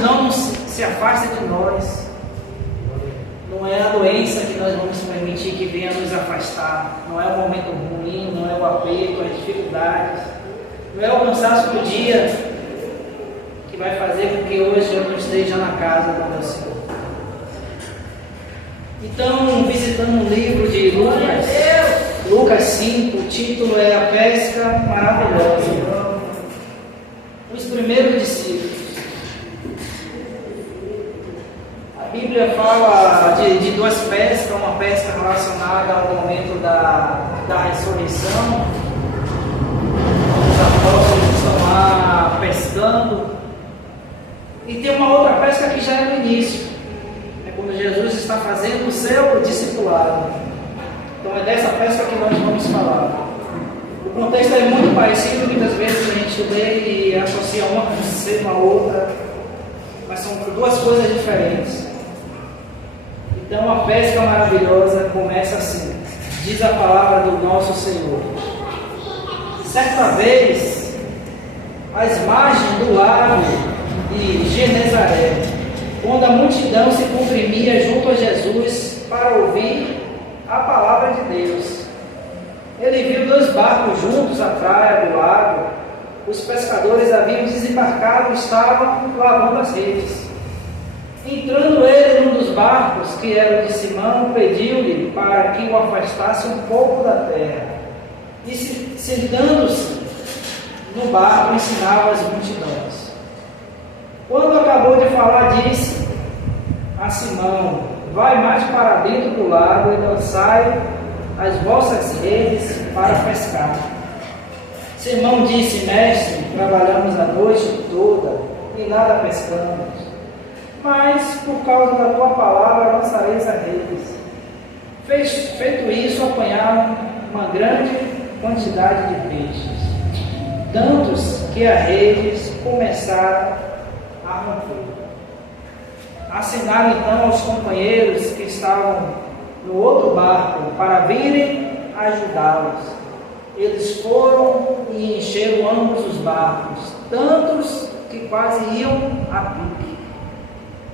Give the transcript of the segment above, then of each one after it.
não se afasta de nós. Não é a doença que nós vamos permitir que venha nos afastar. Não é o momento ruim, não é o aperto, as dificuldades. Não é o cansaço do dia que vai fazer com que hoje eu não esteja na casa do meu Senhor. Então, visitando o livro de Lucas 5, o título é A Pesca Maravilhosa. Os primeiros discípulos. A Bíblia fala de duas pescas, uma pesca relacionada ao momento da ressurreição. Os apóstolos estão lá pescando. E tem uma outra pesca que já é no início. É quando Jesus está fazendo o seu discipulado. Então é dessa pesca que nós vamos falar. O contexto é muito parecido, muitas vezes a gente lê e associa uma com a outra, mas são duas coisas diferentes. Então a pesca maravilhosa começa assim, diz a palavra do nosso Senhor. Certa vez, às margens do lago de Genezaré, quando a multidão se comprimia junto a Jesus para ouvir a palavra de Deus, ele viu dois barcos juntos à praia do lago. Os pescadores haviam desembarcado e estavam lavando as redes. Entrando ele num dos barcos, que era o de Simão, pediu-lhe para que o afastasse um pouco da terra. E sentando-se no barco, ensinava as multidões. Quando acabou de falar, disse a Simão: vai mais para dentro do lago e lançai as vossas redes para pescar. Simão disse: mestre, trabalhamos a noite toda e nada pescamos, mas por causa da tua palavra lançareis as redes. Feito isso, apanharam uma grande quantidade de peixes, tantos que as redes começaram a romper. Assinaram então aos companheiros que estavam no outro barco para virem ajudá-los. Eles foram e encheram ambos os barcos, tantos que quase iam a pique.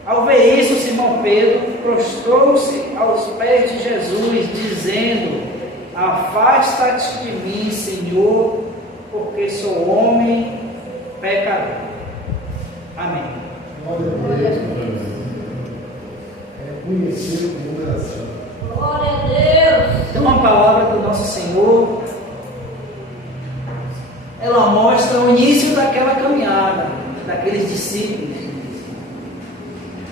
Ao ver isso, Simão Pedro prostrou-se aos pés de Jesus, dizendo: afasta-te de mim, Senhor, porque sou homem pecador. Amém. Glória a Deus. É conhecido como oração. Glória a Deus. Então a palavra do nosso Senhor, ela mostra o início daquela caminhada, daqueles discípulos.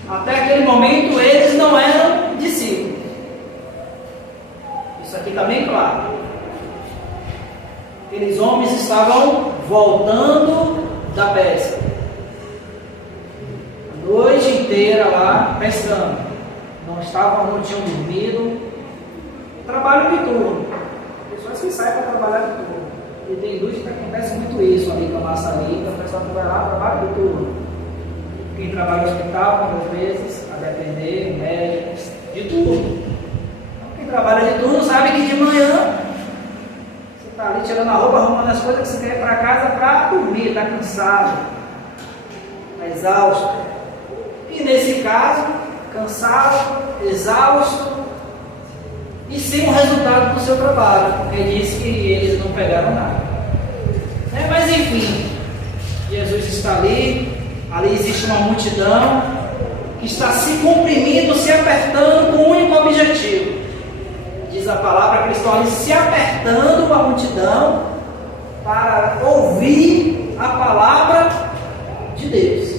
Até aquele momento eles não eram discípulos. Isso aqui está bem claro. Aqueles homens estavam voltando da pesca. A noite inteira lá pescando. Não tinham dormido. Trabalho de turno. Pessoas que saem para trabalhar de turno. E tem indústria que acontece muito isso ali com a maçarica. O pessoal que vai lá, trabalho de turno. Quem trabalha no hospital, muitas vezes, a depender, médicos, de turno. Quem trabalha de turno sabe que de manhã você está ali tirando a roupa, arrumando as coisas que você quer ir para casa para dormir, está cansado, está exausto. E nesse caso, cansado, exausto e sem o resultado do seu trabalho, porque disse que eles não pegaram nada. Mas enfim, Jesus está ali existe uma multidão que está se comprimindo, se apertando com um único objetivo. Diz a palavra que eles estão ali se apertando a multidão para ouvir a palavra de Deus.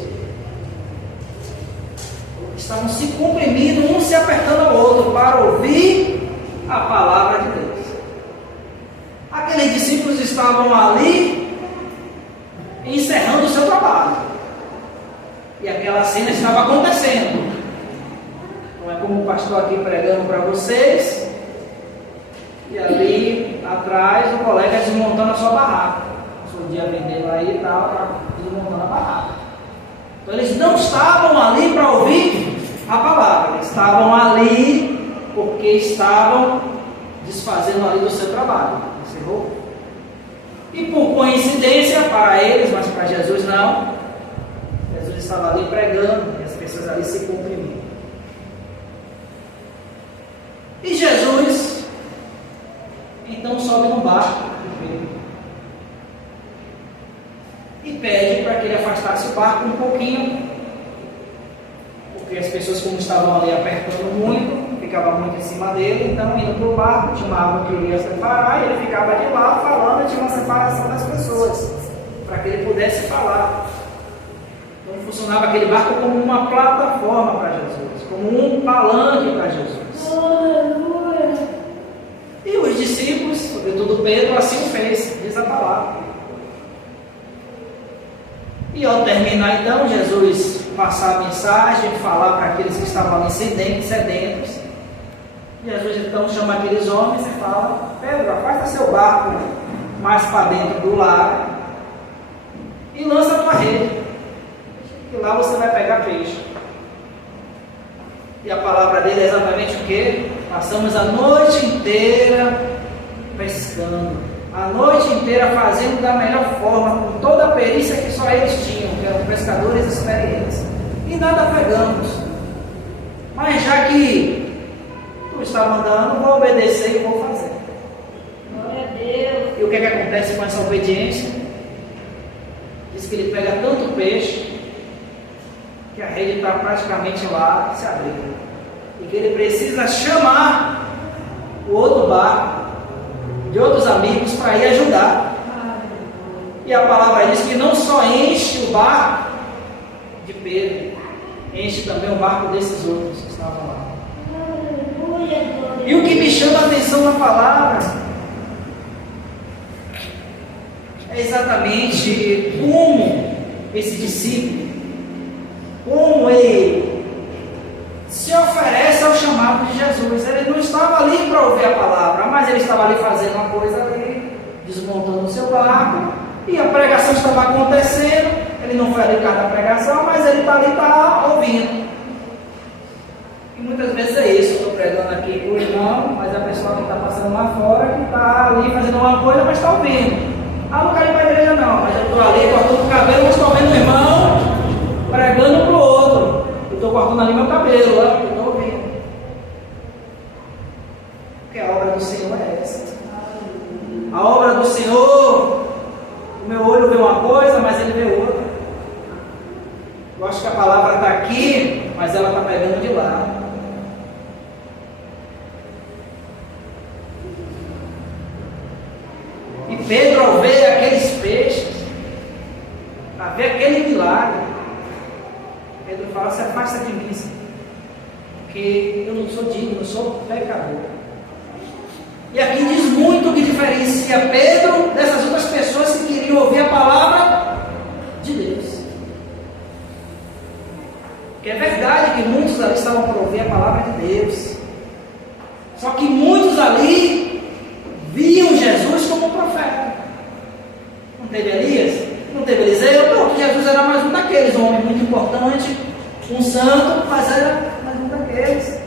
Estavam se comprimindo, um se apertando ao outro para ouvir a palavra de Deus. Aqueles discípulos estavam ali encerrando o seu trabalho. E aquela cena estava acontecendo. Não é como o pastor aqui pregando para vocês, e ali atrás o colega desmontando a sua barraca. O dia vendendo aí e tal, desmontando a barraca. Então eles não estavam ali para ouvir a palavra, eles estavam ali porque estavam desfazendo ali do seu trabalho. Encerrou? E por coincidência para eles, mas para Jesus não. Jesus Jesus estava ali pregando e as pessoas ali se comprimiam. E Jesus então sobe no barco e pede para que ele afastasse o barco um pouquinho, porque as pessoas, como estavam ali apertando muito, ficavam muito em cima dele. Então, indo para o barco, tinha uma água que ele ia separar, e ele ficava de lá falando, e tinha uma separação das pessoas, para que ele pudesse falar. Então, funcionava aquele barco como uma plataforma para Jesus, como um palanque para Jesus. E os discípulos, sobretudo Pedro, assim o fez, diz a palavra. E ao terminar então, Jesus passar a mensagem, falar para aqueles que estavam ali sedentos. Jesus então chama aqueles homens e fala: Pedro, afasta seu barco mais para dentro do lago e lança a tua rede, e lá você vai pegar peixe. E a palavra dele é exatamente o que? Passamos a noite inteira pescando, a noite inteira fazendo da melhor forma, com toda a perícia que só eles tinham, que eram pescadores experientes, e nada pegamos. Mas já que tu está mandando, vou obedecer e vou fazer. Glória a Deus. E o que acontece com essa obediência? Diz que ele pega tanto peixe que a rede está praticamente lá se abrindo, e que ele precisa chamar o outro barco de outros amigos para ir ajudar. E a palavra diz que não só enche o barco de Pedro, enche também o barco desses outros que estavam lá. E o que me chama a atenção na palavra é exatamente como esse discípulo, como ele se oferece ao chamado de Jesus. Ele não estava ali para ouvir a palavra, mas ele estava ali fazendo uma coisa ali, desmontando o seu barco, e a pregação estava acontecendo. Ele não foi ali cada pregação, mas ele está ali, está ouvindo. E muitas vezes é isso, eu estou pregando aqui para o irmão, mas a pessoa que está passando lá fora, que está ali fazendo uma coisa, mas está ouvindo. Ah, não quero ir para a igreja não, mas eu estou ali cortando o cabelo, mas estou vendo o irmão pregando para o outro. Eu estou cortando ali meu cabelo, eu estou ouvindo. Porque a obra do Senhor é essa. A obra do Senhor, o meu olho vê uma coisa, mas ele vê outra. Eu acho que a palavra está aqui, mas ela está pegando de lá. E Pedro, ao ver aqueles peixes, a ver aquele milagre, Pedro fala: se afasta de mim, porque eu não sou digno, eu sou pecador. E aqui diz muito o que diferencia Pedro dessas outras pessoas que queriam ouvir a palavra de Deus. Porque é verdade que muitos ali estavam para ouvir a palavra de Deus, só que muitos ali viam Jesus como profeta. Não teve Elias? Não teve Eliseu? Não, que Jesus era mais um daqueles, um homem muito importante, um santo, mas era mais um daqueles.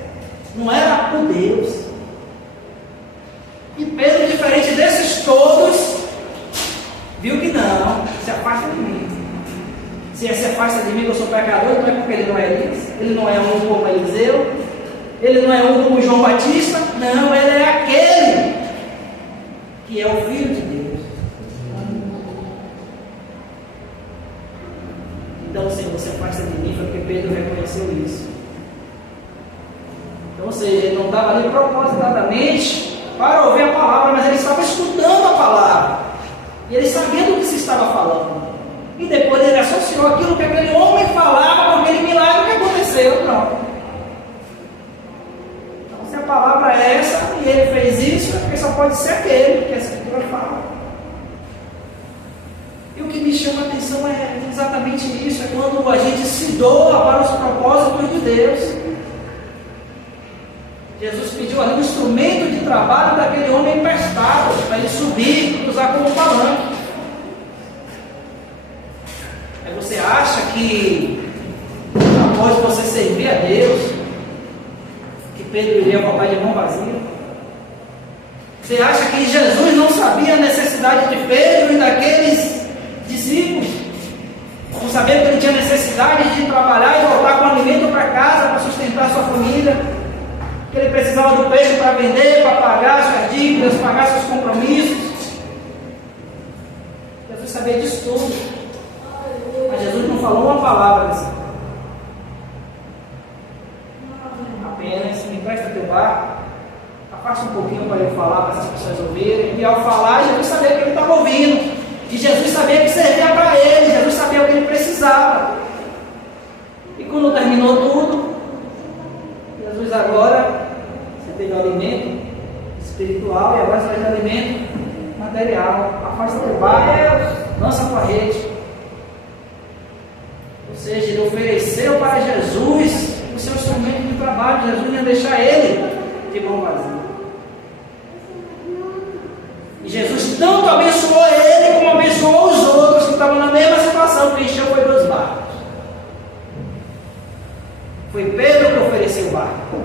Não era o Deus. E Pedro, diferente desses todos, viu que não, se afasta de mim. Se se afasta de mim, que eu sou pecador, então é porque ele não é Elias, ele não é um como Eliseu, ele não é um como João Batista, não, ele é aquele que é o Filho de Deus. Então, Senhor, você afasta de mim, foi porque Pedro reconheceu isso. Então, ou seja, ele não estava ali propositadamente para ouvir a palavra, mas ele estava escutando a palavra, e ele sabia do que se estava falando, e depois ele associou aquilo que aquele homem falava com aquele milagre que aconteceu. Pronto. Então, se a palavra é essa e ele fez isso, é porque só pode ser aquele que a Escritura fala. E o que me chama a atenção é exatamente isso, é quando a gente se doa para os propósitos de Deus. Jesus pediu ali um instrumento de trabalho daquele homem emprestado, para ele subir e usar como palanque. Aí você acha que, após você servir a Deus, que Pedro iria voltar de mão vazia? Você acha que Jesus não sabia a necessidade de Pedro e daqueles discípulos? não sabendo que ele tinha necessidade de trabalhar e voltar com alimento para casa, para sustentar sua família, que ele precisava do peixe para vender, para pagar suas dívidas, pagar seus compromissos. Jesus sabia disso tudo, mas Jesus não falou uma palavra assim. Apenas me empresta teu barco, afasta um pouquinho para eu falar, para essas pessoas ouvirem. E ao falar, Jesus sabia que ele estava ouvindo. E Jesus sabia que servia para ele, Jesus sabia o que ele precisava. E quando terminou tudo, Jesus agora, você teve o alimento espiritual e agora você vai ter alimento material. Afasta teu barco, lança a tua rede. Ou seja, ele ofereceu para Jesus o seu instrumento de trabalho. Jesus não ia deixar ele de mão vazia. E Jesus tanto abençoou ele como abençoou os outros que estavam na mesma situação, que encheu foi 2 barcos. Foi Pedro que ofereceu o barco.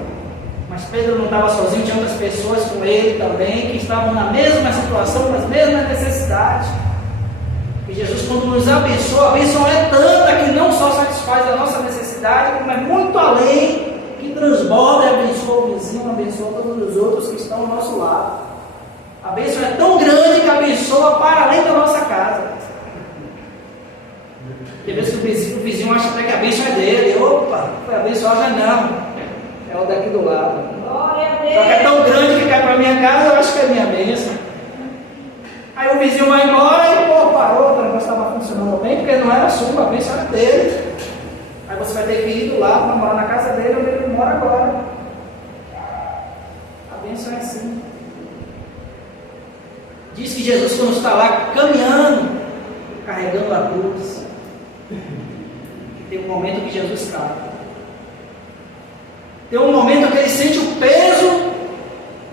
Mas Pedro não estava sozinho, tinha outras pessoas com ele também, que estavam na mesma situação, com as mesmas necessidades. E Jesus, quando nos abençoa, a bênção é tanta que não só satisfaz a nossa necessidade, como é muito além, que transborda e abençoa o vizinho, abençoa todos os outros que estão ao nosso lado. A bênção é tão grande que abençoa para além da nossa casa. Tem vezes que o vizinho acha até que a bênção é dele. Opa, foi abençoada, não. É o daqui do lado. Glória a Deus. Só que é tão grande que cai para a minha casa, eu acho que é minha bênção. Aí o vizinho vai embora e parou, o negócio estava funcionando bem, porque não era sua, a bênção era dele. Aí você vai ter que ir do lado para morar na casa dele, onde ele mora agora. A bênção é assim. Diz que Jesus, quando está lá caminhando, carregando a cruz, tem um momento que Jesus cai. Tem um momento que ele sente o peso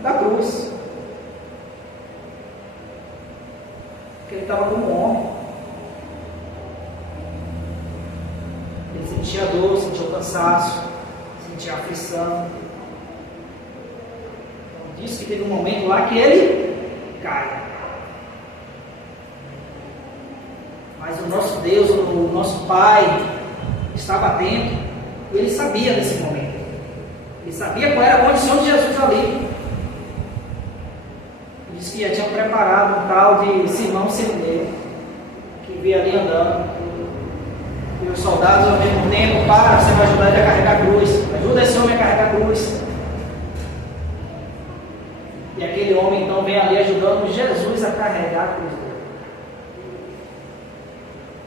da cruz. Porque ele estava como um homem. Ele sentia dor, sentia o cansaço, sentia a aflição. Então, diz que teve um momento lá que ele cai. Mas o nosso Deus, o nosso Pai, estava atento e ele sabia desse momento. Ele sabia qual era a condição de Jesus ali. Ele disse que já tinham preparado um tal de Simão Sirineu, que via ali andando. E os soldados ao mesmo tempo, você vai ajudar ele a carregar a cruz. Ajuda esse homem a carregar a cruz. E aquele homem então vem ali ajudando Jesus a carregar a cruz dele.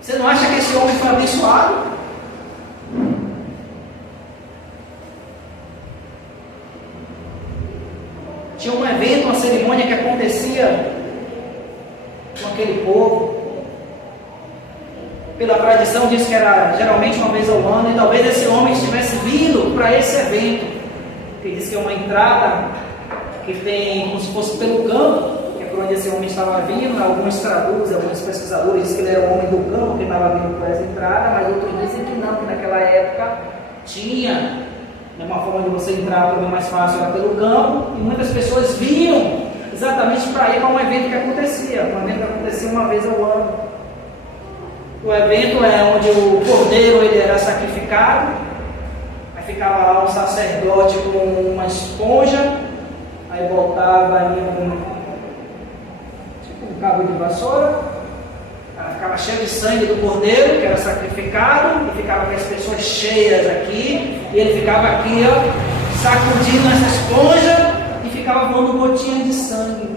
Você não acha que esse homem foi abençoado? Tinha um evento, uma cerimônia que acontecia com aquele povo. Pela tradição diz que era geralmente uma vez ao ano, e talvez esse homem estivesse vindo para esse evento, que diz que é uma entrada que tem como se fosse pelo campo, por onde esse homem estava vindo. Alguns traduzem, alguns pesquisadores dizem que ele era um homem do campo que estava vindo por essa entrada, mas outros dizem que não, que naquela época tinha uma forma de você entrar também mais fácil, era pelo campo, e muitas pessoas vinham exatamente para ir para um evento que acontecia, uma vez ao ano. O evento é onde o cordeiro ele era sacrificado, aí ficava lá um sacerdote com uma esponja, aí botava ali um cabo de vassoura, ela ficava cheia de sangue do cordeiro que era sacrificado, e ficava com as pessoas cheias aqui, e ele ficava aqui, sacudindo essa esponja e ficava voando gotinhas de sangue.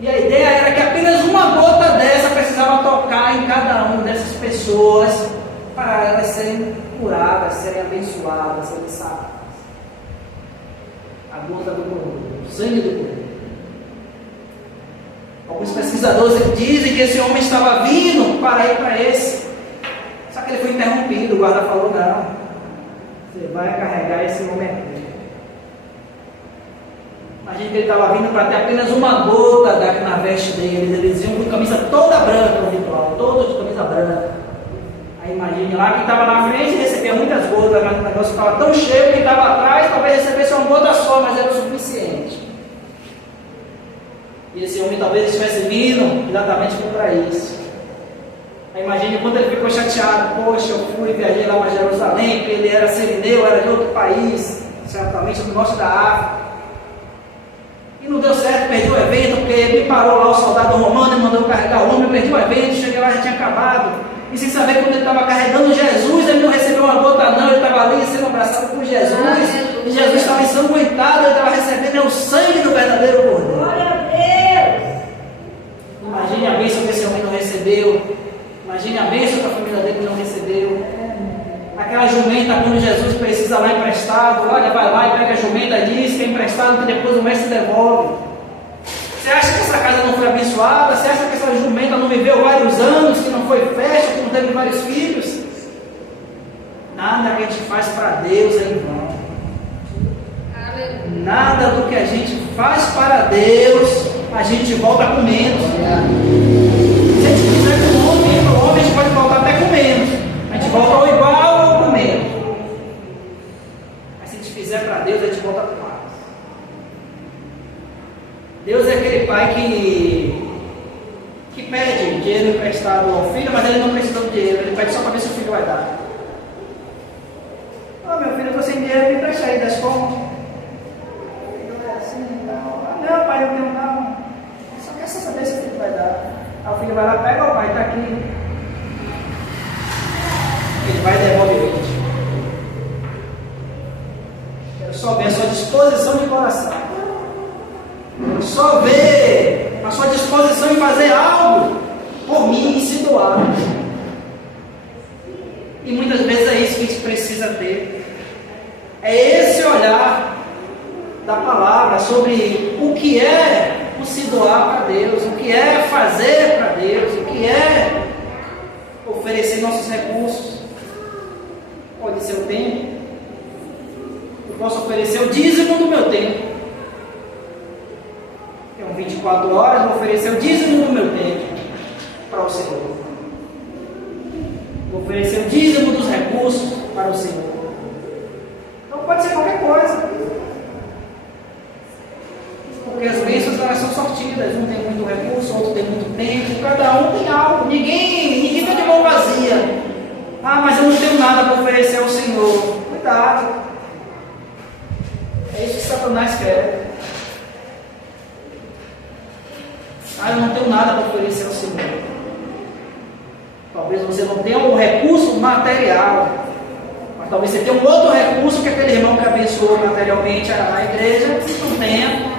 E a ideia era que apenas uma gota dessa precisava tocar em cada uma dessas pessoas para elas serem curadas, serem abençoadas, serem salvas. A gota do cordeiro, o sangue do cordeiro. Alguns pesquisadores dizem que esse homem estava vindo para ir para esse. Só que ele foi interrompido. O guarda falou: não, você vai carregar esse homem aqui. Imagina que ele estava vindo para ter apenas uma gota na veste dele. Eles iam com camisa toda branca no ritual, todos de camisa branca. Aí imagine lá, quem estava na frente recebia muitas gotas, mas o negócio estava tão cheio que quem estava atrás talvez recebesse uma gota só, mas era o suficiente. E esse homem talvez estivesse vindo exatamente para isso. Aí imagine quando ele ficou chateado. Poxa, eu fui, viajei lá para Jerusalém, porque ele era sirineu, era de outro país, certamente do norte da África. E não deu certo, perdi o evento, porque me parou lá o soldado romano e mandou carregar o homem, eu perdi o evento, cheguei lá, já tinha acabado. E sem saber quando ele estava carregando Jesus, ele não recebeu uma gota não, ele estava ali sendo abraçado por Jesus. E Jesus estava ensanguentado, ele estava recebendo o sangue do verdadeiro Cordeiro. Glória a Deus. Imagine a bênção que esse homem não recebeu. Imagine a bênção que a família dele não recebeu. Aquela jumenta, quando Jesus precisa lá emprestado, olha, vai lá e pega a jumenta, diz que é emprestado, que depois o mestre devolve. Você acha que essa casa não foi abençoada? Você acha que essa jumenta não viveu vários anos, que não foi festa, que não teve vários filhos? Nada que a gente faz para Deus é em vão. Nada do que a gente faz para Deus, a gente volta com menos. Se a gente fizer com o homem, a gente pode voltar até com menos. A gente volta ou igual ou com menos. Mas se a gente fizer para Deus, a gente volta com mais. Deus é aquele pai que pede dinheiro emprestado ao filho, mas ele não precisa do dinheiro, ele pede só para ver se o filho vai dar. Ô meu filho, eu estou sem dinheiro, me empresta aí 10 contos. Não, pai, eu tenho não. Só quer saber se o filho vai dar. Aí o filho vai lá, pega, o pai está aqui. Ele vai e devolve 20. Quero só ver a sua disposição de coração. Quero só ver a sua disposição em fazer algo por mim e se doar. E muitas vezes é isso que a gente precisa ter. É esse olhar da palavra sobre o que é o se doar para Deus, o que é fazer para Deus, o que é oferecer nossos recursos. Pode ser o tempo. Eu posso oferecer o dízimo do meu tempo. Tenho 24 horas, vou oferecer o dízimo do meu tempo para o Senhor. Vou oferecer o dízimo dos recursos para o Senhor. Então pode ser qualquer coisa. Porque as bênçãos elas são sortidas. Um tem muito recurso, outro tem muito tempo. Cada um tem algo. Ninguém está de mão vazia. Ah, mas eu não tenho nada para oferecer ao Senhor. Cuidado. É isso que Satanás quer. Ah, eu não tenho nada para oferecer ao Senhor. Talvez você não tenha um recurso material, mas talvez você tenha um outro recurso que aquele irmão que abençoou materialmente a igreja não tenha,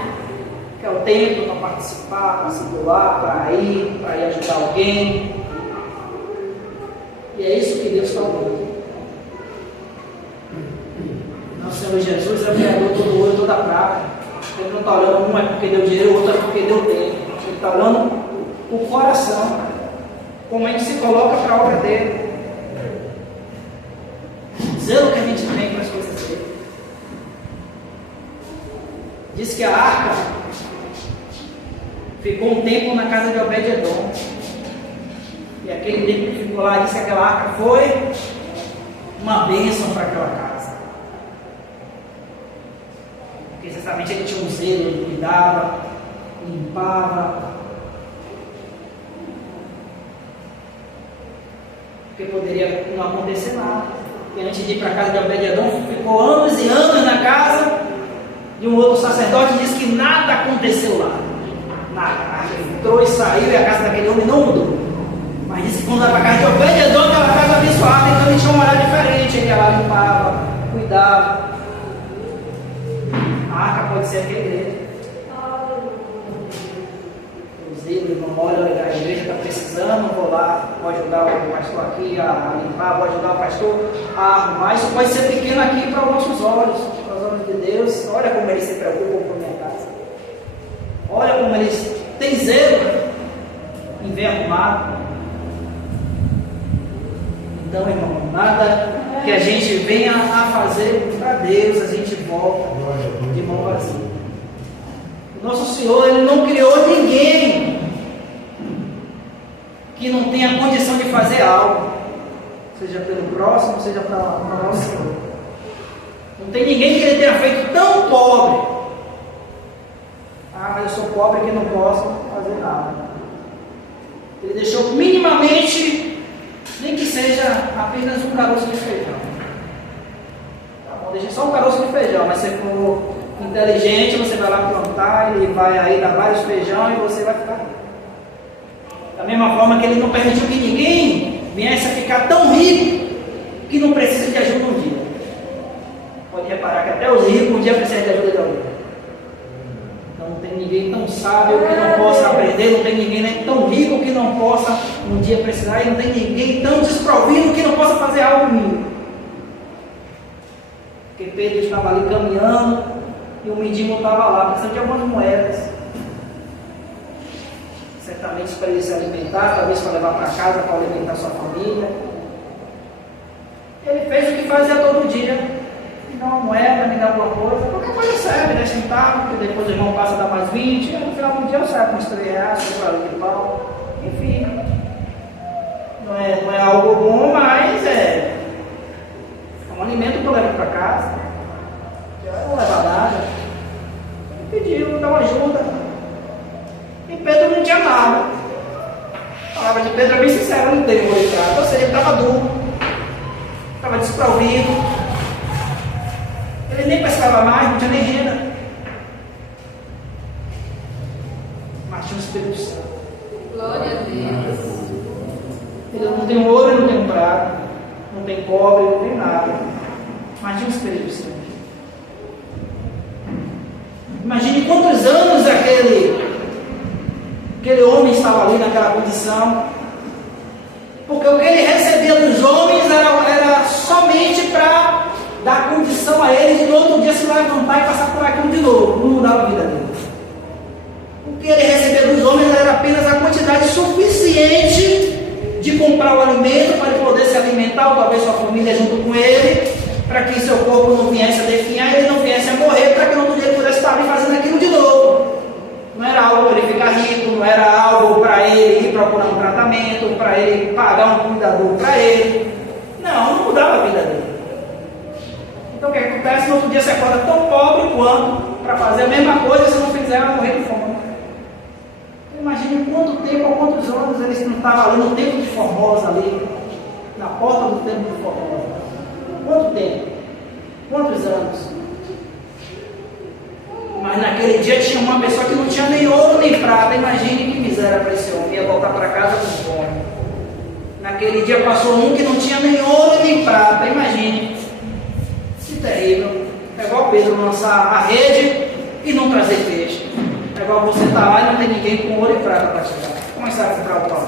que é o tempo para participar, para se doar, para ir ajudar alguém. E é isso que Deus está olhando. Nosso Senhor Jesus é o Criador de todo ouro e toda prata. Ele não está olhando um é porque deu dinheiro, o outro é porque deu tempo. Ele está olhando o coração, como a gente se coloca para a obra dele, o zelo que a gente tem para as coisas dele. Diz que a arca ficou um tempo na casa de Obed-Edom, e aquele tempo que ficou lá, diz que aquela arca foi uma bênção para aquela casa, porque exatamente ele tinha um zelo, ele cuidava, limpava, porque poderia não acontecer nada. Porque antes de ir para a casa de Obed-Edom, ficou anos e anos na casa de um outro sacerdote, e disse que nada aconteceu lá. Nada. Entrou e saiu, e a casa daquele homem não mudou. Mas disse que quando vai para a casa de Obed-Edom, aquela casa abençoada, então ele tinha um olhar diferente. Ele ia lá, limpava, cuidava. A arca pode ser aquele igreja. Irmão, olha, a igreja está precisando, vou lá, vou ajudar o pastor aqui a limpar, vou ajudar o pastor a arrumar. Isso pode ser pequeno aqui para os nossos olhos, para os olhos de Deus. Olha como eles se preocupam com a minha casa. Olha como eles têm zelo em ver arrumado. Então, irmão, nada que a gente venha a fazer para Deus, a gente volta de mão vazia. O nosso Senhor, Ele não criou ninguém que não tenha condição de fazer algo, seja pelo próximo, seja para o nosso Senhor. Não tem ninguém que Ele tenha feito tão pobre. Ah, mas eu sou pobre que não posso fazer nada. Ele deixou minimamente Nem que seja apenas um caroço de feijão. Tá bom, deixa só um caroço de feijão, mas se for inteligente, você vai lá plantar, ele vai aí dar vários feijão e você vai ficar rico. Da mesma forma que ele não permitiu que ninguém viesse a ficar tão rico que não precisa de ajuda um dia. Pode reparar que até os ricos um dia precisam de ajuda de alguém. Então não tem ninguém tão sábio que não possa aprender, não tem ninguém tão rico que não possa um dia precisar, e não tem ninguém tão desprovido que não possa fazer algo mínimo. Porque Pedro estava ali caminhando e o mendigo estava lá, precisando de algumas moedas. Certamente para ele se alimentar, talvez para levar para casa, para alimentar sua família. Ele fez o que fazia todo dia. Me dá uma moeda, me dá alguma coisa, qualquer coisa serve, 10 centavos, que depois o irmão passa a dar mais 20, e no final do dia eu saio com uns 3 reais, 40 de pau, enfim. Não é algo bom, mas é um alimento que eu levo para casa. Eu não levo nada. Ele pediu, dá uma ajuda. E Pedro não tinha nada. A palavra de Pedro é bem sincera, não tem ouro e prata, ou seja, ele estava duro, estava desprovido. Ele nem pescava mais, não tinha nem renda. Mas tinha o Espírito Santo. Glória a Deus. Ele não tem ouro, ele não tem prata, não tem cobre, não tem nada. Mas tinha o Espírito Santo. Imagine quantos anos aquele homem estava ali naquela condição. Porque o que ele recebia dos homens era somente para dar condição a ele de no outro dia se levantar e passar por aquilo de novo. Não mudava a vida dele. O que ele recebia dos homens era apenas a quantidade suficiente de comprar o alimento para ele poder se alimentar, ou talvez sua família junto com ele, para que seu corpo não viesse a definhar e ele não viesse a morrer, para que no outro dia ele pudesse estar ali fazendo aquilo de novo. Não era algo para ele ficar rico, não era algo para ele ir procurar um tratamento, para ele pagar um cuidador para ele. Não mudava a vida dele. Então o que acontece? No outro dia você acorda tão pobre quanto para fazer a mesma coisa, se não fizer, vai morrer de fome. Imagine quanto tempo, ou quantos anos eles não estavam ali no templo de Formosa, ali, na porta do templo de Formosa. Quanto tempo? Quantos anos? Mas naquele dia tinha uma pessoa que não tinha nem ouro nem prata. Imagine que miséria para esse homem, ia voltar para casa com fome. Naquele dia passou um que não tinha nem ouro nem prata. Imagine. Que terrível. É igual Pedro lançar a rede e não trazer peixe. É igual você estar lá e não tem ninguém com ouro e prata para te dar. Como é que você vai comprar o pão?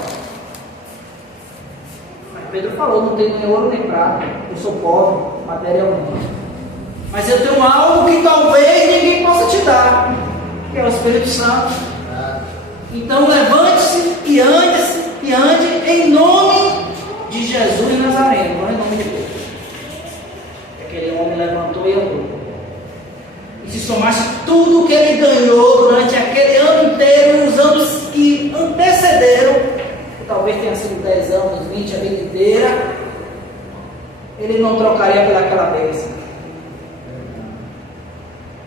Mas Pedro falou, não tenho nem ouro nem prata. Eu sou pobre, materialmente. Mas eu tenho algo que talvez ninguém possa te dar, que é o Espírito Santo. Então levante-se e ande em nome de Jesus Nazareno, não em nome de Deus. Aquele homem levantou e andou. E se somasse tudo o que ele ganhou durante aquele ano inteiro, os anos que antecederam, que talvez tenha sido 10 anos, 20, a vida inteira, ele não trocaria pelaquela bênção.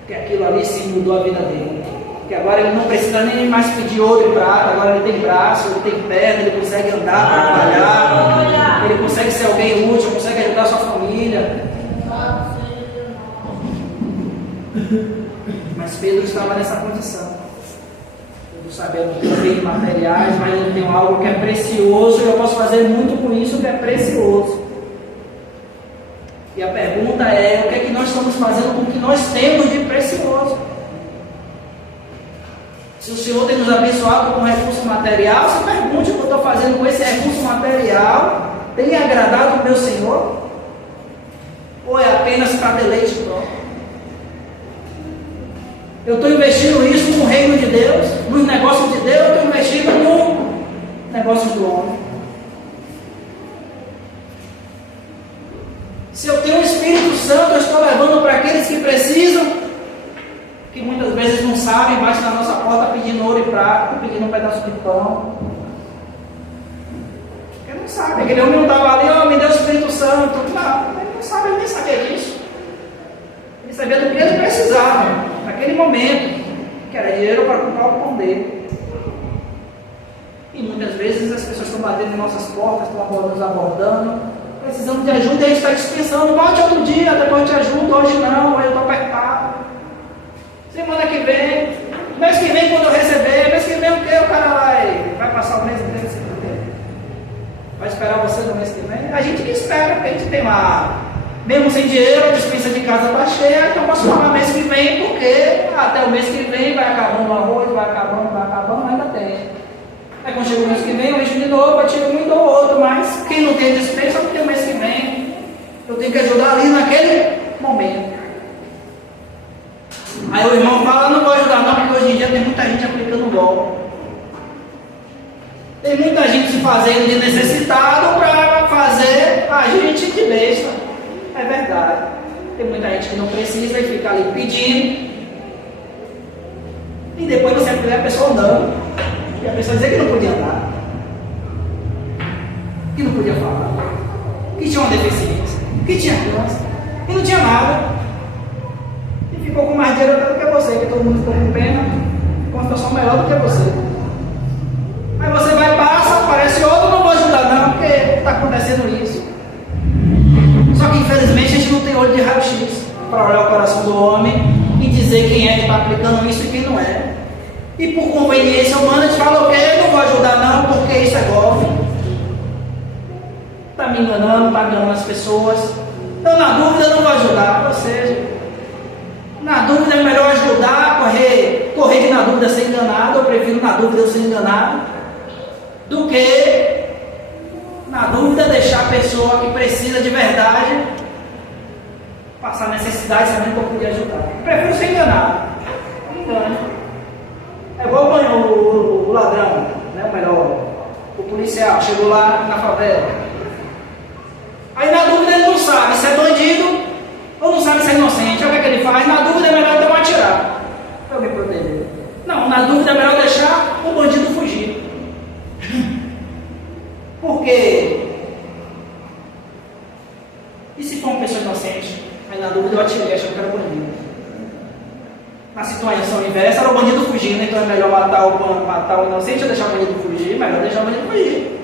Que aquilo ali sim mudou a vida dele. Que agora ele não precisa nem mais pedir ouro e prata, agora ele tem braço, ele tem perna, ele consegue andar, trabalhar, ele consegue ser alguém útil, consegue ajudar a sua família. Mas Pedro estava nessa condição. Eu sabendo que eu tenho materiais, mas eu tenho algo que é precioso e eu posso fazer muito com isso que é precioso. E a pergunta é, o que é que nós estamos fazendo com o que nós temos de precioso? Se o Senhor tem nos abençoado com recurso material, se pergunte o que eu estou fazendo com esse recurso material. Tem agradado o meu Senhor? Ou é apenas para deleite próprio? Eu estou investindo isso no reino de Deus, nos negócios de Deus, eu estou investindo no negócio do homem. Se eu tenho o Espírito Santo, eu estou levando para aqueles que precisam, que muitas vezes não sabem, bate na nossa porta pedindo ouro e prata, pedindo um pedaço de pão. Porque não sabe, aquele homem não estava ali, me deu o Espírito Santo. Não, ele não sabe, ele nem sabia disso. Ele sabia do que ele precisava, naquele momento, que era dinheiro para comprar o pão dele. E muitas vezes as pessoas estão batendo em nossas portas, estão nos abordando, precisando de ajuda e a gente está dispensando. Volte outro dia, depois eu te ajudo, hoje não, eu estou apertado. Semana que vem, mês que vem quando eu receber, mês que vem o quê? O cara vai passar o mês inteiro sem poder. Vai esperar você no mês que vem? A gente que espera, porque a gente tem lá, mesmo sem dinheiro, a dispensa de casa está cheia, então posso pagar mês que vem, porque até o mês que vem vai acabando o arroz, vai acabando, ainda tem. Aí quando chega o mês que vem, eu encho de novo, eu tiro um e dou outro, mas quem não tem dispensa, porque o mês que vem, eu tenho que ajudar ali naquele momento. Aí o irmão fala, não vou ajudar não, porque hoje em dia tem muita gente aplicando golpe. Tem muita gente se fazendo de necessitado para fazer a gente de besta. É verdade. Tem muita gente que não precisa e fica ali pedindo. E depois você vê a pessoa andando. E a pessoa dizer que não podia andar. Que não podia falar. Que tinha uma deficiência. Que tinha câncer. E não tinha nada. E ficou com mais dinheiro do que você. Que todo mundo ficou com pena. Com uma situação melhor do que você. Aí você vai, passa, aparece outro, não vou ajudar não, porque está acontecendo isso. Só que infelizmente a gente não tem olho de raio-x para olhar o coração do homem e dizer quem é que está aplicando isso e quem não é. E por conveniência humana a gente fala, ok, eu não vou ajudar não, porque isso é golpe. Está me enganando, está enganando as pessoas. Então na dúvida eu não vou ajudar, ou seja, na dúvida é melhor ajudar, correr de na dúvida ser enganado, eu prefiro na dúvida eu ser enganado, do que na dúvida deixar a pessoa que precisa de verdade passar necessidade sabendo que eu podia ajudar. Eu prefiro ser enganado. Não engano. É igual o ladrão, né? O melhor, o policial chegou lá na favela. Aí na dúvida ele não sabe se é bandido ou não sabe se é inocente. Olha o que ele faz. Na dúvida é melhor então atirar para eu me proteger. Não, na dúvida é melhor deixar o bandido fugir. Por quê? E se for uma pessoa inocente? Aí na dúvida eu atirei, achei que era bandido. Na situação inversa era o bandido fugindo, então é melhor matar o inocente ou deixar o bandido fugir? Melhor deixar o bandido fugir.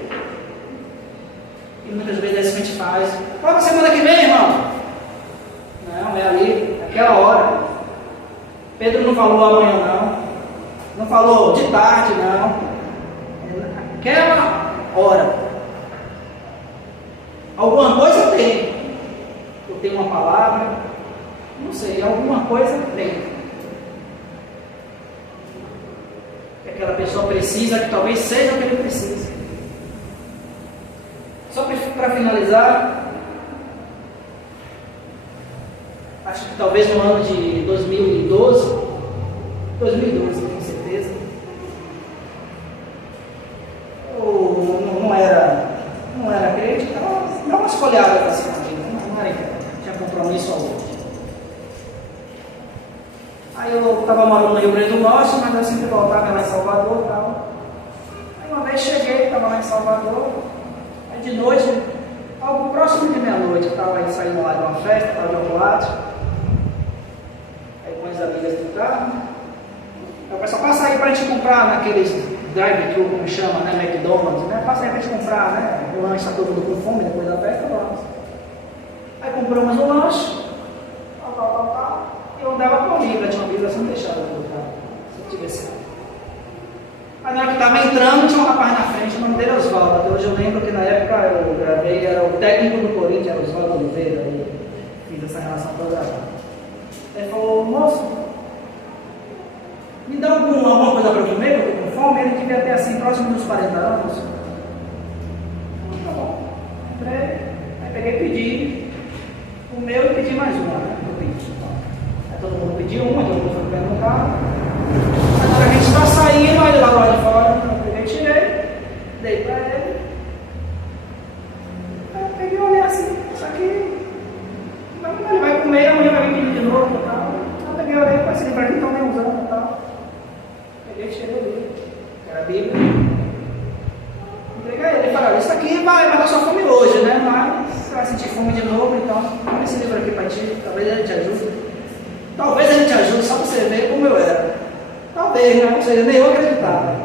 E muitas vezes é isso que a gente faz. Fala semana que vem, irmão. Não, é ali, naquela hora. Pedro não falou amanhã não. Não falou de tarde não. É naquela hora. Alguma coisa eu tenho. Eu tenho uma palavra. Não sei, alguma coisa eu tenho. Que aquela pessoa precisa, que talvez seja o que ele precisa. Só para finalizar, acho que talvez no ano de 2012, com certeza, eu não era crente, dá umas folhadas assim, não era crente, tinha compromisso ao outro. Aí eu estava morando no Rio Grande do Norte, mas eu sempre voltava lá em Salvador e tal. Aí uma vez cheguei, estava lá em Salvador, aí de noite, algo próximo de meia-noite, eu estava aí saindo lá de uma festa, estava de um boate, aí com as amigas do carro, aí o pessoal passa aí para a gente comprar naqueles drive-thru, como chama, né, McDonald's, né, passa aí para a gente comprar, né, o lanche, está todo mundo com fome depois da festa, vamos. Aí compramos o lanche, tal. Eu andava com a Bíblia, tinha uma Bíblia, você não deixava eu botar, se eu tivesse. Aí na hora que estava entrando, tinha um rapaz na frente, o nome dele é Oswaldo. Até hoje eu lembro que na época eu gravei, era o técnico do Corinthians, era Oswaldo Oliveira, eu fiz essa relação toda. Ele falou, moço, me dá alguma coisa para comer, eu estou com fome. Ele devia ter assim, próximo dos 40 anos. Tá bom, entrei, aí peguei e pedi, o meu e pedi mais uma, né? Aí todo mundo pediu uma, todo mundo foi pegando no carro. Aí na hora que a gente está saindo, aí lá do lado de fora, eu peguei e tirei, dei para ele. Aí eu peguei e olhei assim, isso aqui, ele vai comer, amanhã vai vir pedir de novo e tal. Aí eu peguei e olhei, esse livro aqui não estão nem usando e tal. Peguei e tirei o livro, que era a Bíblia. Entreguei a ele, falei, isso aqui vai matar sua fome hoje, né? Mas você vai sentir fome de novo, então toma esse livro aqui para ti, talvez ele te ajude. Talvez ele te ajude, só para você ver como eu era. Talvez, né? Ou seja, nem eu acreditava.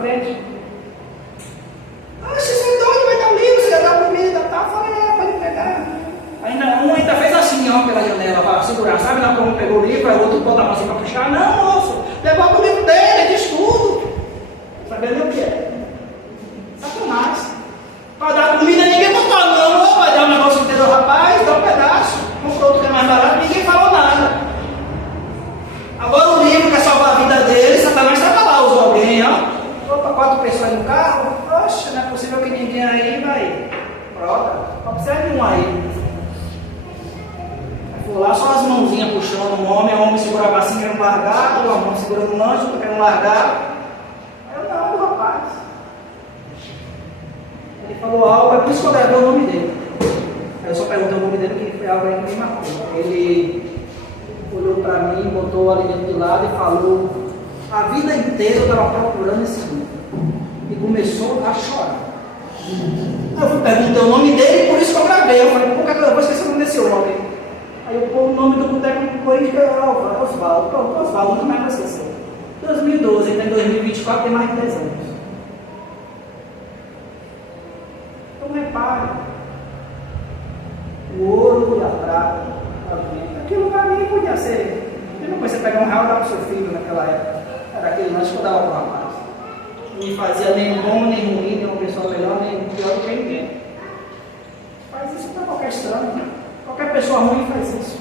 frente. Você é doido, vai dar livro, você vai dar comida, tá? Eu falei, pode pegar. Um ainda fez assim, ó, pela janela, para segurar. Sabe lá como pegou o livro, aí o outro botou a mão assim para puxar? Não, moço, devolve o livro dele, de estudo. Sabendo o que é? Satanás. Para dar comida, ninguém botou a mão, vai dar um negócio inteiro ao rapaz, dá um pedaço, comprou outro que é mais barato, ninguém falou nada. Agora o livro quer salvar a vida dele, Satanás estava lá, usou alguém, ó. Opa, 4 pessoas no carro, poxa, não é possível que ninguém aí vai. Pronto, só precisa de um aí. Foi lá só as mãozinhas puxando o homem segurava assim, querendo largar, a mão segurando o lanche, querendo largar. Eu não, o rapaz. Ele falou algo, é por isso que eu gravei o nome dele. Eu só perguntei o nome dele, que foi algo aí que me marcou. Ele olhou para mim, botou o alimento do lado e falou: a vida inteira eu estava procurando esse livro. E começou a chorar. Eu perguntei o nome dele e por isso que eu gravei. Eu falei, por que eu vou esquecer o nome desse homem? Aí eu pôr o nome do boteco político é Osvaldo. Pronto, Osvaldo, nunca mais vai esquecer. 2012, então em 2024 tem mais de 10 anos. Então repare, o ouro e a prata, aquilo para mim podia ser. Mesma coisa, você pegar R$1 e dar para o seu filho naquela época. Era aquele lanche que eu dava para o rapaz. Não me fazia nem bom, nem ruim, nem uma pessoa melhor, nem pior do que ninguém. Faz isso para qualquer estranho. Qualquer pessoa ruim faz isso.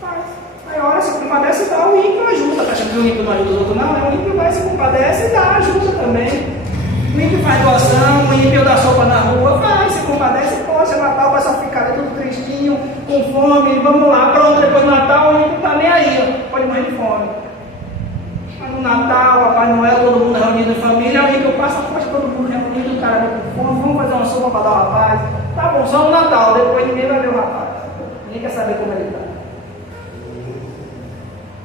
Faz. Aí hora se compadece e dá, o ímpio ajuda. Está achando que o ímpio não ajuda os outros? Não, o ímpio vai, se compadece e dá, ajuda também. O ímpio faz doação, o ímpio dá sopa na rua, vai, se compadece, poxa, Natal, o pessoal fica ali tudo tristinho, com fome, vamos lá, pronto, depois do Natal, o ímpio está nem aí, ó, pode morrer de fome. Mas no Natal, Papai Noel, todo mundo reunido em família, o ímpio passa, poxa, todo mundo reunido, o cara com fome, vamos fazer uma sopa para dar ao rapaz. Tá bom, só no Natal, depois ninguém vai ver o rapaz. Ninguém quer saber como ele está.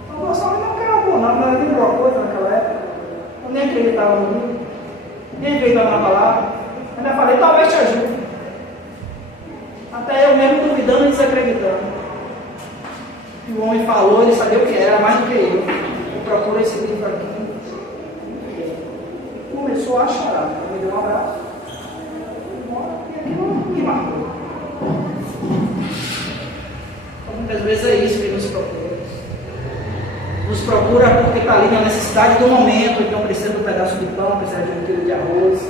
Então, eu só não quero pôr, não era nenhuma coisa naquela época. Eu nem acreditava no livro, nem acreditava na palavra. Eu ainda falei, talvez te ajude. Até eu mesmo duvidando e desacreditando. E o homem falou, ele sabia o que era, mais do que eu. Eu procuro esse livro aqui. Começou a chorar, me deu um abraço. Me marcou. Muitas vezes é isso que nos procura. Nos procura porque está ali na necessidade do momento, então precisa de um pedaço de pão, precisa de 1 quilo de arroz.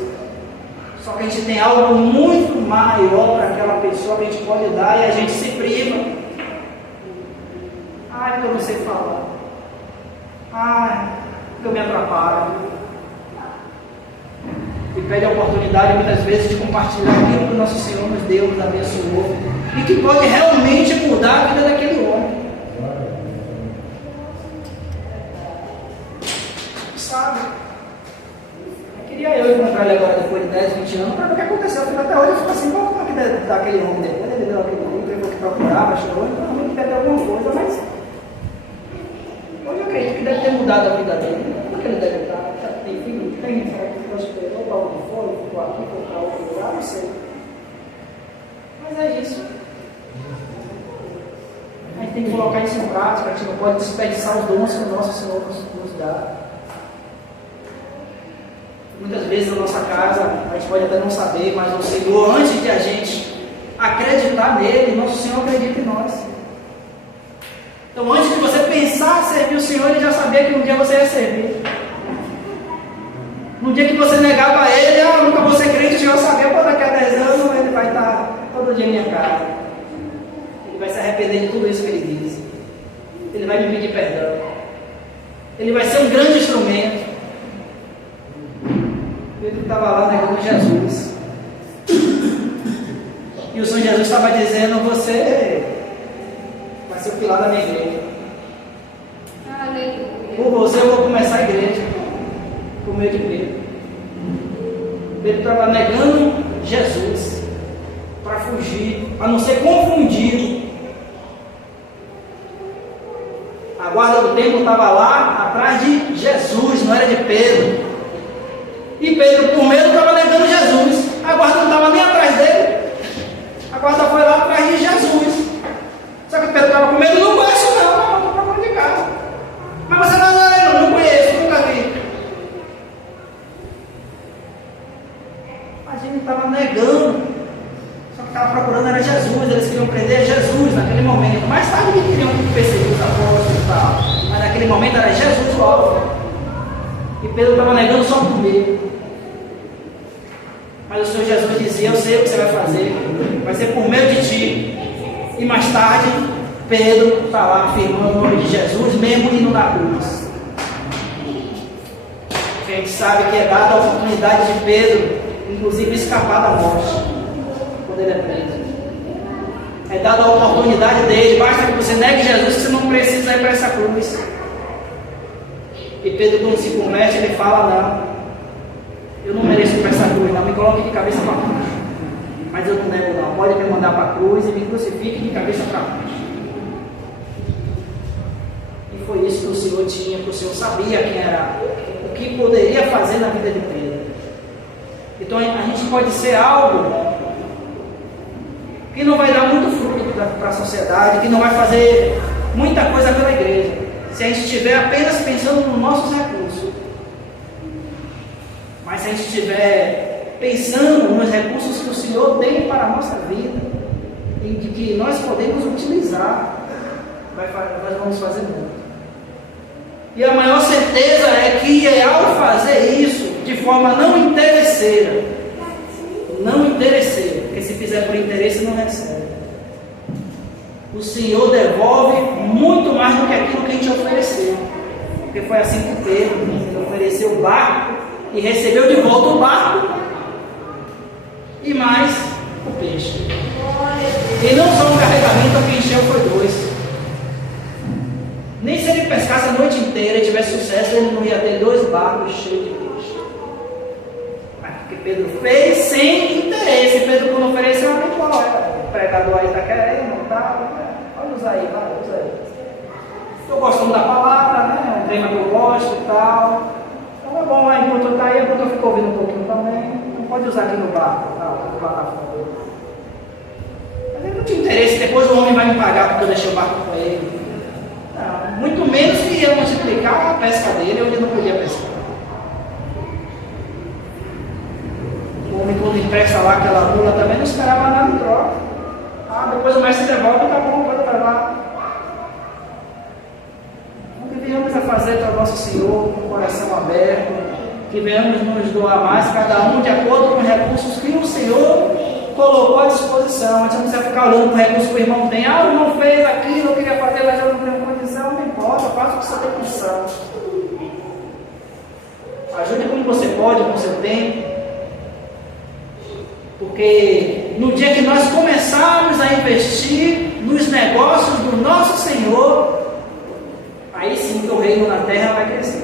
Só que a gente tem algo muito maior para aquela pessoa que a gente pode dar e a gente se priva. Ai, porque eu não sei falar. Ai, porque eu me atrapalho. E pede a oportunidade muitas vezes de compartilhar aquilo que o nosso Senhor nos deu, nos abençoou, e que pode realmente mudar a vida daquele homem. Sabe? Eu queria encontrar ele agora depois de 10, 20 anos para ver o que aconteceu. Até hoje eu fico assim, como é que daquele homem depois? Ele deu aquele livro, ele foi que procurava, chorou, então realmente deve ter alguma coisa, mas hoje eu acredito que deve ter mudado a vida dele. Como é que ele deve estar? Tem filho? Tem, será que ele esperou para onde for, ficou aqui, ficou para outro lugar? Não sei. Mas é isso. A gente tem que colocar isso em prática, a gente não pode desperdiçar os dons que o nosso Senhor nos dá. Muitas vezes na nossa casa, a gente pode até não saber, mas o Senhor, antes de a gente acreditar nele, nosso Senhor acredita em nós. Então, antes de você pensar em servir o Senhor, Ele já sabia que um dia você ia servir. No dia que você negava a Ele, eu nunca vou ser crente, o Senhor sabia, pô, daqui a 10 anos Ele vai estar todo dia em minha casa. Ele vai se arrepender de tudo isso que Ele diz. Ele vai me pedir perdão. Ele vai ser um grande instrumento. Pedro estava lá negando Jesus. E o Senhor Jesus estava dizendo, você vai ser o pilar da minha igreja. Aleluia. Por você eu vou começar a igreja. Por meio de Pedro. Pedro estava negando Jesus para fugir, para não ser confundido. A guarda do templo estava lá atrás de Jesus, não era de Pedro. E Pedro, por medo, estava negando Jesus. A guarda não estava nem atrás dele. A guarda foi lá atrás de Jesus. Só que Pedro estava com medo, não conheço não, estou procurando de casa. Mas você não é nazareno, não conheço, nunca vi. Mas ele estava negando. Só que estava procurando era Jesus, eles queriam prender Jesus naquele momento. Mais tarde eles queriam perseguir os apóstolos e tal. Mas naquele momento era Jesus o alvo. E Pedro estava negando só por medo. Mas o Senhor Jesus dizia: eu sei o que você vai fazer, vai ser por meio de ti. E mais tarde, Pedro está lá afirmando o nome de Jesus, mesmo indo na cruz. Porque a gente sabe que é dada a oportunidade de Pedro, inclusive, escapar da morte, quando ele é preso. É dada a oportunidade dele, basta que você negue Jesus, que você não precisa ir para essa cruz. E Pedro, quando se converte, ele fala: não, eu não mereço ir para essa cruz, não, me coloque de cabeça para baixo. Mas eu não nego não, pode me mandar para a cruz e me crucifique de cabeça para baixo. E foi isso que o Senhor tinha, que o Senhor sabia quem era, o que poderia fazer na vida de Pedro. Então a gente pode ser algo que não vai dar muito fruto para a sociedade, que não vai fazer muita coisa pela igreja, se a gente estiver apenas pensando nos nossos recursos. Mas se a gente estiver pensando nos recursos que o Senhor tem para a nossa vida, e de que nós podemos utilizar, nós vamos fazer muito. E a maior certeza é que ao fazer isso de forma não interesseira, porque se fizer por interesse não recebe, o Senhor devolve muito mais do que aquilo que a gente ofereceu. Porque foi assim que Pedro, ele ofereceu o barco e recebeu de volta o barco e mais o peixe. E não só um carregamento, o que encheu foi 2. Nem se ele pescasse a noite inteira e tivesse sucesso, ele não ia ter 2 barcos cheios de peixe. Mas porque Pedro fez sem interesse. Pedro, quando ofereceu, o pregador aí está querendo, tá? Pode usar aí, vai, usa aí. Estou gostando da palavra, né? É um tema que eu gosto e tal. Então é bom, aí enquanto está aí, enquanto eu fico ouvindo um pouquinho também. Não pode usar aqui no barco, tá? No plataforma. Mas ele não tinha interesse, depois o homem vai me pagar porque eu deixei o barco com ele. Não, muito menos que ia multiplicar a pesca dele, onde não podia pescar. O homem, quando empresta lá aquela mula, também não esperava nada em troca. Ah, depois o mestre devolve, tá bom, pode levar. Então, que venhamos a fazer para o nosso Senhor com o coração aberto, que venhamos nos doar mais, cada um de acordo com os recursos que o Senhor colocou à disposição. A gente não precisa ficar olhando para o recurso que o irmão tem. Ah, o irmão fez aquilo, eu queria fazer, mas eu não tenho condição. Não importa, faça o que você tem condição. Ajude como você pode, com o seu tempo. Porque no dia que nós começarmos a investir nos negócios do nosso Senhor, aí sim que o reino na terra vai crescer.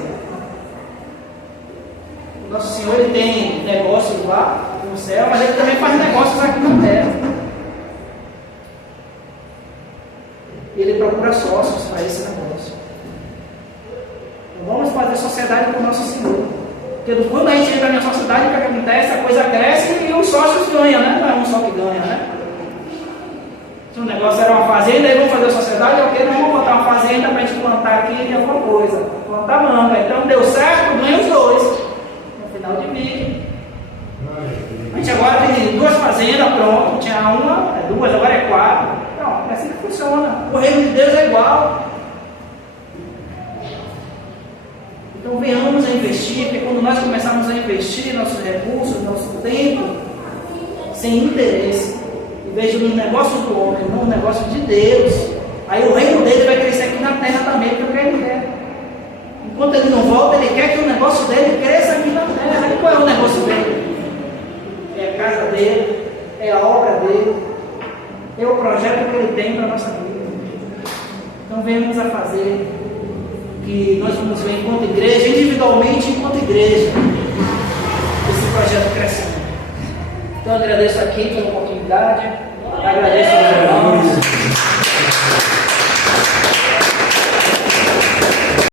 O nosso Senhor, ele tem negócios lá no céu, mas ele também faz negócios aqui na terra. Ele procura sócios para esse negócio. Então vamos fazer sociedade com o nosso Senhor. Porque quando a gente entra na sociedade, o que acontece? A coisa cresce e os sócios ganham, né? Não é um só que ganha, né? Se o negócio era uma fazenda, aí vamos fazer a sociedade, ok? Nós vamos botar uma fazenda para a gente plantar aqui de alguma coisa. Plantar manga. Então deu certo, ganha os 2. No final divide. A gente agora tem 2 fazendas, pronto. Tinha uma, 2, agora é 4. Não, é assim que funciona. O reino de Deus é igual. Então venhamos a investir, porque quando nós começarmos a investir nossos recursos, nosso tempo, sem interesse, em vez de no negócio do homem, no negócio de Deus, aí o reino dele vai crescer aqui na terra também, porque ele quer. Enquanto ele não volta, ele quer que o negócio dele cresça aqui na terra. E qual é o negócio dele? É a casa dele, é a obra dele, é o projeto que ele tem para a nossa vida. Então venhamos a fazer que nós vamos ver enquanto igreja, individualmente enquanto igreja, esse projeto crescendo. Então eu agradeço aqui pela oportunidade, agradeço aos irmãos.